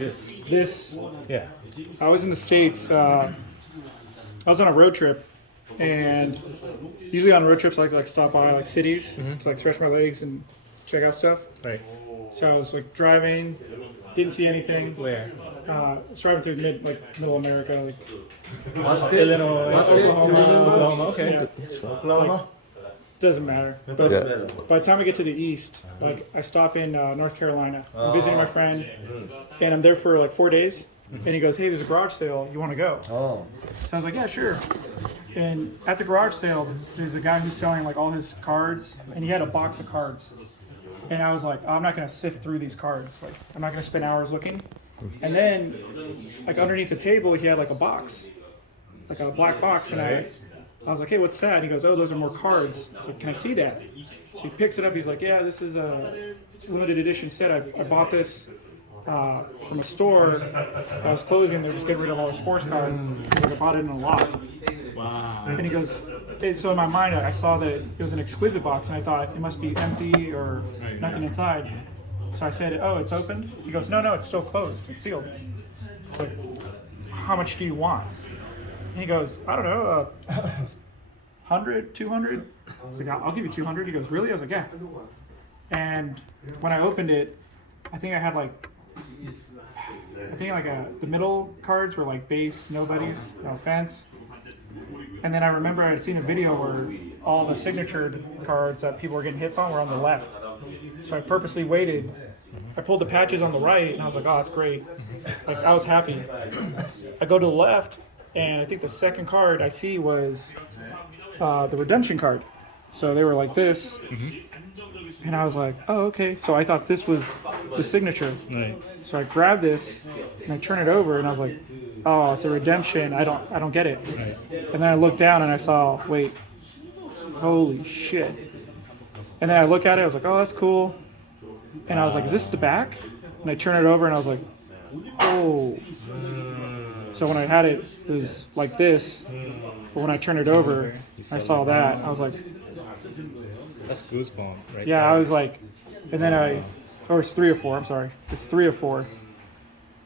this. This, Yeah. I was in the States. I was on a road trip, and usually on road trips I like stop by like cities to like stretch my legs and check out stuff. Right. So I was like driving, didn't see anything. Where? I was driving through middle America, like Illinois. Oklahoma. Okay. Yeah, Oklahoma? doesn't matter. But by the time I get to the east, like I stop in North Carolina. I'm visiting my friend, and I'm there for like 4 days. And he goes, "Hey, there's a garage sale. You want to go?" Oh. So I was like, "Yeah, sure." And at the garage sale, there's a guy who's selling like all his cards, and he had a box of cards. And I was like, oh, "I'm not gonna sift through these cards. Like, I'm not gonna spend hours looking." And then, like underneath the table, he had like a box, like a black box, and I was like, "Hey, what's that?" And he goes, "Oh, those are more cards." I was like, "Can I see that?" So he picks it up. He's like, "Yeah, this is a limited edition set. I bought this from a store that was closing. They're just getting rid of all the sports cards. Like, I bought it in a lot." Wow. And he goes, and so in my mind, I saw that it was an exquisite box, and I thought it must be empty or nothing inside. So I said, "Oh, it's opened?" He goes, No, it's still closed. It's sealed." It's like, "How much do you want?" And he goes, "I don't know, 100, 200? I was like, "I'll give you 200. He goes, "Really?" I was like, "Yeah." And when I opened it, I think the middle cards were like base, nobodies, no offense. And then I remember I had seen a video where all the signatured cards that people were getting hits on were on the left. So I purposely waited. I pulled the patches on the right, and I was like, "Oh, that's great." Like, I was happy. I go to the left, and I think the second card I see was the redemption card. So they were like this. And I was like, "Oh, okay." So I thought this was the signature. Right. So I grabbed this and I turned it over, and I was like, "Oh, it's a redemption. I don't get it." Right. And then I looked down and I saw, wait, holy shit. And then I look at it, I was like, "Oh, that's cool." And I was like, "Is this the back?" And I turned it over and I was like, "Oh." So when I had it, it was like this. But when I turned it over, I saw that. I was like, That's goosebump right yeah, there. I was like, and then it's 3 or 4, I'm sorry. It's 3 or 4.